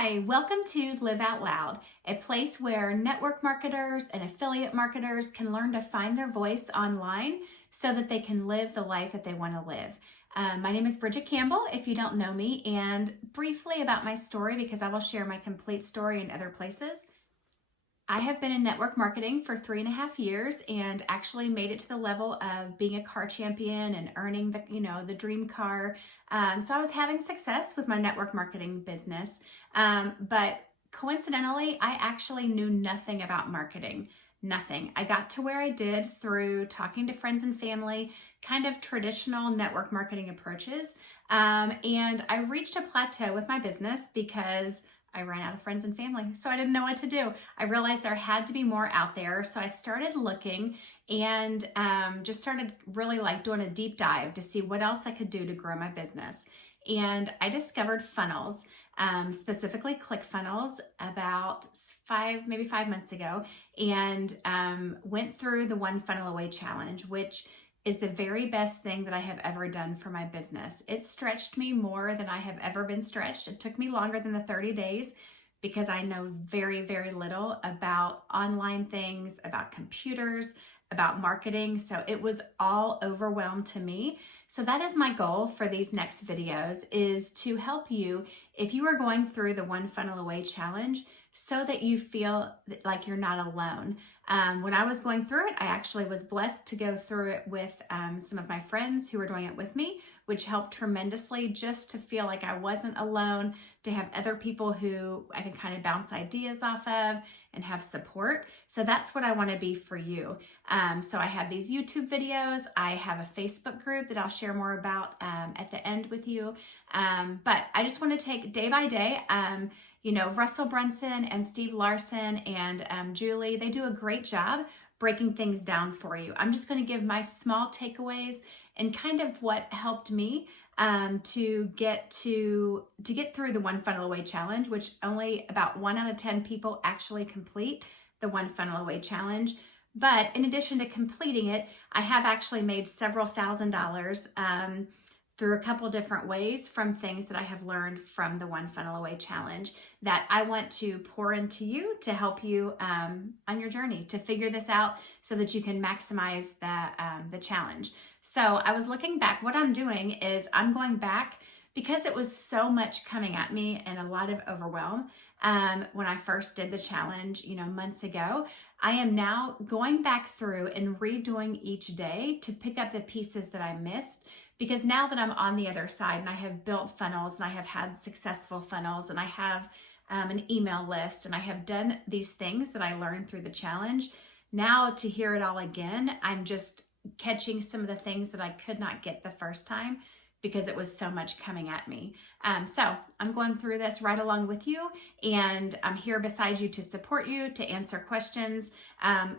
Hi, welcome to Live Out Loud, a place where network marketers and affiliate marketers can learn to find their voice online so that they can live the life that they want to live. My name is Bridget Campbell, if you don't know me, and briefly about my story because I will share my complete story in other places. I have been in network marketing for 3.5 years and actually made it to the level of being a car champion and earning the dream car. So I was having success with my network marketing business. But coincidentally, I actually knew nothing about marketing. Nothing. I got to where I did through talking to friends and family, kind of traditional network marketing approaches. And I reached a plateau with my business because I ran out of friends and family, so I didn't know what to do. I realized there had to be more out there, so I started looking and just started really doing a deep dive to see what else I could do to grow my business. And I discovered funnels, specifically ClickFunnels, about maybe 5 months ago, and went through the One Funnel Away Challenge, which is the very best thing that I have ever done for my business. It stretched me more than I have ever been stretched. It took me longer than the 30 days because I know very, very little about online things, about computers, about marketing. So it was all overwhelmed to me. So that is my goal for these next videos, is to help you if you are going through the One Funnel Away Challenge so that you feel like you're not alone. When I was going through it, I actually was blessed to go through it with some of my friends who were doing it with me, which helped tremendously just to feel like I wasn't alone, to have other people who I can kind of bounce ideas off of and have support. So that's what I want to be for you. So I have these YouTube videos. I have a Facebook group that I'll share more about at the end with you. But I just want to take day by day. Russell Brunson and Steve Larson and Julie, they do a great job breaking things down for you. I'm just going to give my small takeaways and kind of what helped me to get through the One Funnel Away Challenge, which only about 1 out of 10 people actually complete the One Funnel Away Challenge. But in addition to completing it, I have actually made several $1,000s through a couple different ways from things that I have learned from the One Funnel Away Challenge that I want to pour into you to help you on your journey to figure this out so that you can maximize the challenge. So I was looking back. What I'm doing is I'm going back because it was so much coming at me and a lot of overwhelm when I first did the challenge, months ago. I am now going back through and redoing each day to pick up the pieces that I missed, because now that I'm on the other side and I have built funnels and I have had successful funnels and I have an email list and I have done these things that I learned through the challenge, now to hear it all again, I'm just catching some of the things that I could not get the first time because it was so much coming at me. So I'm going through this right along with you, and I'm here beside you to support you, to answer questions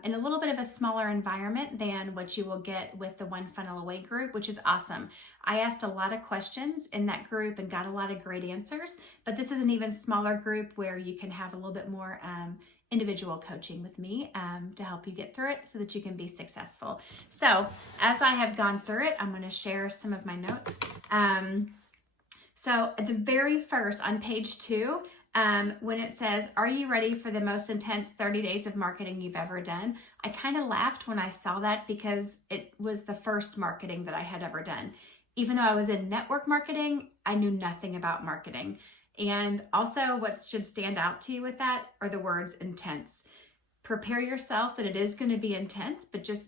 in a little bit of a smaller environment than what you will get with the One Funnel Away group, which is awesome. I asked a lot of questions in that group and got a lot of great answers, but this is an even smaller group where you can have a little bit more individual coaching with me to help you get through it so that you can be successful. So as I have gone through it, I'm going to share some of my notes. So at the very first, on page 2, when it says, "Are you ready for the most intense 30 days of marketing you've ever done?" I kind of laughed when I saw that because it was the first marketing that I had ever done. Even though I was in network marketing, I knew nothing about marketing. And also what should stand out to you with that are the words intense. Prepare yourself that it is going to be intense, but just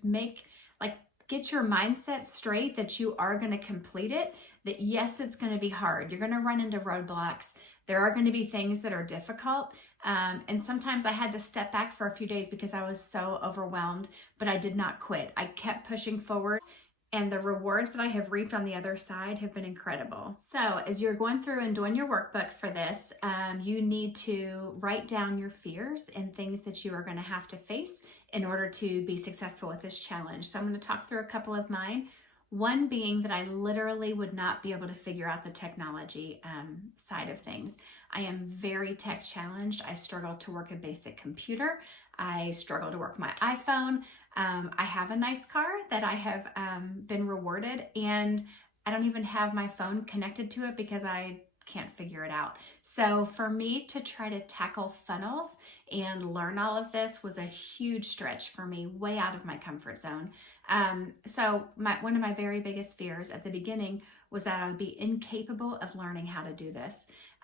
get your mindset straight that you are going to complete it, that yes, it's going to be hard. You're going to run into roadblocks. There are going to be things that are difficult. And sometimes I had to step back for a few days because I was so overwhelmed, but I did not quit. I kept pushing forward. And the rewards that I have reaped on the other side have been incredible. So as you're going through and doing your workbook for this, you need to write down your fears and things that you are going to have to face in order to be successful with this challenge. So I'm going to talk through a couple of mine. One being that I literally would not be able to figure out the technology side of things. I am very tech challenged. I struggle to work a basic computer. I struggle to work my iPhone. I have a nice car that I have been rewarded, and I don't even have my phone connected to it because I can't figure it out. So for me to try to tackle funnels and learn all of this was a huge stretch for me, way out of my comfort zone. So one of my very biggest fears at the beginning was that I would be incapable of learning how to do this.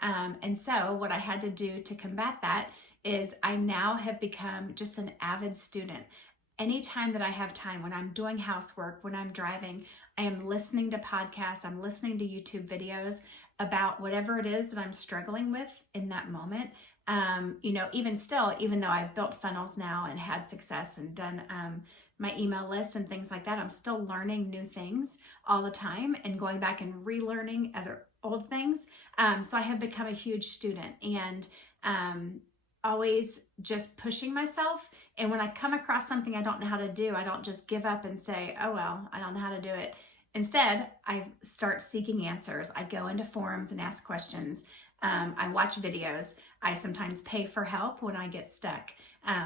And so what I had to do to combat that is I now have become just an avid student. Anytime that I have time, when I'm doing housework, when I'm driving, I am listening to podcasts, I'm listening to YouTube videos about whatever it is that I'm struggling with in that moment. Even still, even though I've built funnels now and had success and done my email list and things like that, I'm still learning new things all the time and going back and relearning other old things. So I have become a huge student and always just pushing myself. And when I come across something I don't know how to do, I don't just give up and say, oh, well, I don't know how to do it. Instead, I start seeking answers. I go into forums and ask questions. I watch videos. I sometimes pay for help when I get stuck.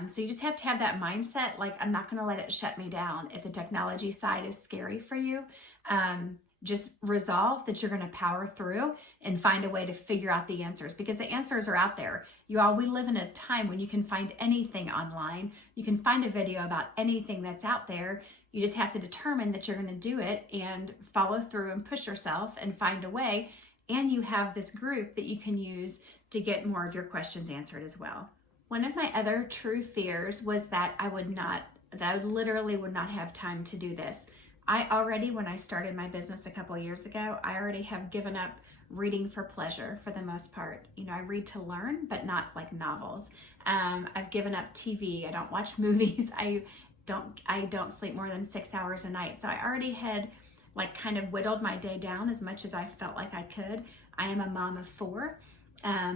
So you just have to have that mindset, like, I'm not going to let it shut me down. If the technology side is scary for you, just resolve that you're going to power through and find a way to figure out the answers, because the answers are out there. We live in a time when you can find anything online. You can find a video about anything that's out there. You just have to determine that you're going to do it and follow through and push yourself and find a way. And you have this group that you can use to get more of your questions answered as well. One of my other true fears was that I literally would not have time to do this. When I started my business a couple of years ago, I already have given up reading for pleasure for the most part. I read to learn, but not like novels. I've given up TV. I don't watch movies. I don't sleep more than 6 hours a night. So I already had kind of whittled my day down as much as I felt like I could. I am a mom of 4.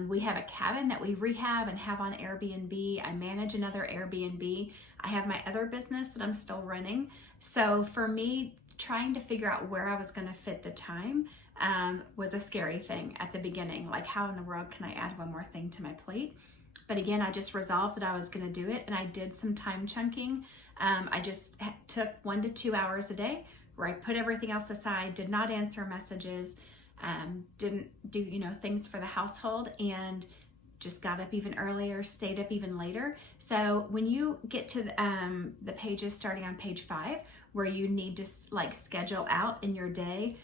We have a cabin that we rehab and have on Airbnb. I manage another Airbnb. I have my other business that I'm still running. So for me, trying to figure out where I was going to fit the time was a scary thing at the beginning. Like, how in the world can I add one more thing to my plate? But again, I just resolved that I was going to do it, and I did some time chunking. I just took 1 to 2 hours a day where I put everything else aside, did not answer messages, didn't do things for the household, and just got up even earlier, stayed up even later. So when you get to the pages starting on page 5, where you need to schedule out in your day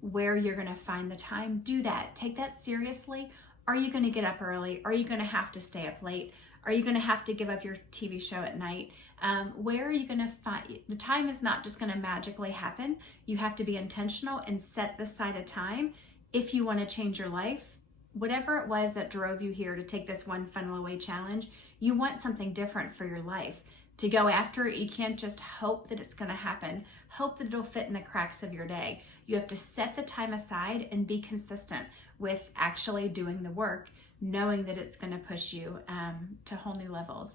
where you're going to find the time, do that. Take that seriously. Are you going to get up early? Are you going to have to stay up late? Are you going to have to give up your TV show at night? Where are you going to find the time? Is not just going to magically happen. You have to be intentional and set aside a time if you want to change your life. Whatever it was that drove you here to take this one funnel away challenge, you want something different for your life. To go after it, you can't just hope that it's going to happen. Hope that it'll fit in the cracks of your day. You have to set the time aside and be consistent with actually doing the work, knowing that it's going to push you to whole new levels.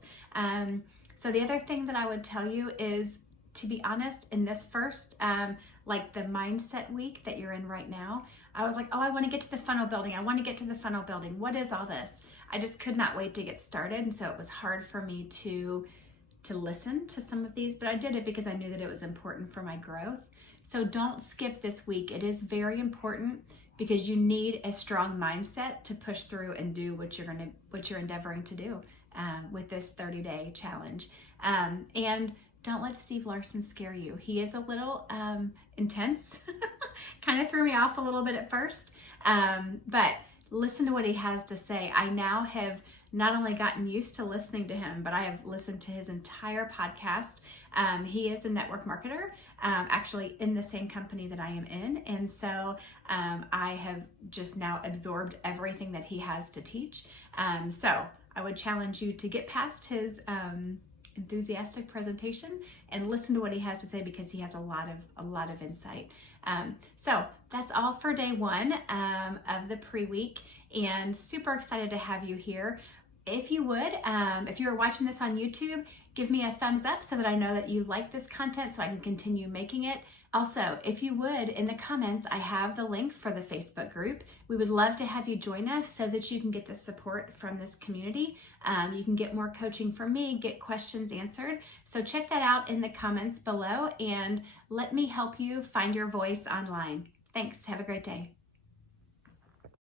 So the other thing that I would tell you is, to be honest, in this first, the mindset week that you're in right now, I was like, oh, I want to get to the funnel building. I want to get to the funnel building. What is all this? I just could not wait to get started. And so it was hard for me to listen to some of these, but I did it because I knew that it was important for my growth. So don't skip this week. It is very important because you need a strong mindset to push through and do what you're endeavoring to do with this 30-day challenge. And don't let Steve Larson scare you. He is a little intense, kind of threw me off a little bit at first, but listen to what he has to say. I now have not only gotten used to listening to him, but I have listened to his entire podcast. He is a network marketer, actually in the same company that I am in. And so I have just now absorbed everything that he has to teach. So I would challenge you to get past his enthusiastic presentation and listen to what he has to say, because he has a lot of insight. So that's all for day 1 of the pre-week, and super excited to have you here. If you would, if you are watching this on YouTube, give me a thumbs up so that I know that you like this content so I can continue making it. Also, if you would, in the comments, I have the link for the Facebook group. We would love to have you join us so that you can get the support from this community. You can get more coaching from me, get questions answered. So check that out in the comments below and let me help you find your voice online. Thanks. Have a great day.